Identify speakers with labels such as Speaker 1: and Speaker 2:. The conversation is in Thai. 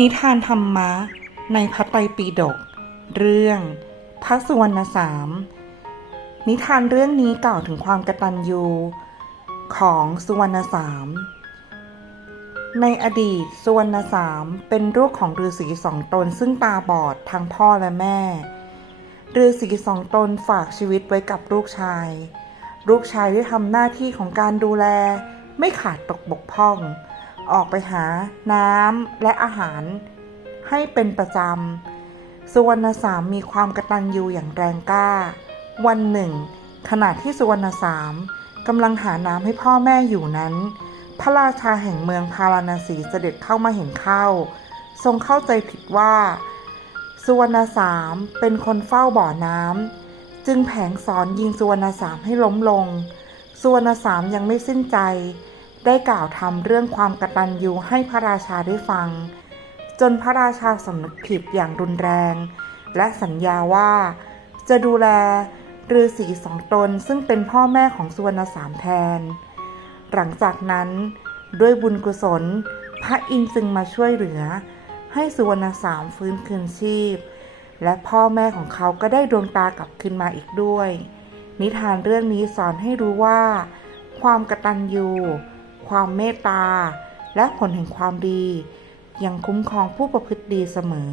Speaker 1: นิทานธรรมะ ในพระไตรปิฎกเรื่อง พระสุวรรณสาม นิทานเรื่องนี้กล่าวถึงความกตัญญูของสุวรรณสาม ในอดีตสุวรรณสามเป็นลูกของฤาษีสองตนซึ่งตาบอดทั้งพ่อและแม่ฤาษีสองตนฝากชีวิตไว้กับลูกชาย ลูกชายได้ทำหน้าที่ของการดูแล ไม่ขาดตกบกพร่อง ออกไปหาน้ำและอาหาร ให้เป็นประจำ สุวรรณสามมีความกระตัญญูอย่างแรงกล้า วันหนึ่ง ขณะที่สุวรรณสามกำลังหาน้ำให้พ่อแม่อยู่นั้น พระราชาแห่งเมืองพาราณสีเสด็จเข้ามาเห็นเข้า ทรงเข้าใจผิดว่า สุวรรณสามเป็นคนเฝ้าบ่อน้ำจึงแผงสอนยิงสุวรรณสามให้ล้มลง สุวรรณสามยังไม่สิ้นใจ ได้กล่าวทำเรื่องความกตัญญูให้พระราชาได้ฟัง จนพระราชาสำนึกผิดอย่างรุนแรง และสัญญาว่า จะดูแลฤาษีสองตนซึ่งเป็นพ่อแม่ของสุวรรณสามแทน หลังจากนั้นด้วยบุญกุศล พระอินทร์จึงมาช่วยเหลือ ให้สุวรรณสามฟื้นคืนชีพ และพ่อแม่ของเขาก็ได้ดวงตากลับคืนมาอีกด้วย นิทานเรื่องนี้สอนให้รู้ว่า ความกตัญญู ความเมตตา และผลแห่งความดี ยังคุ้มครองผู้ประพฤติดีเสมอ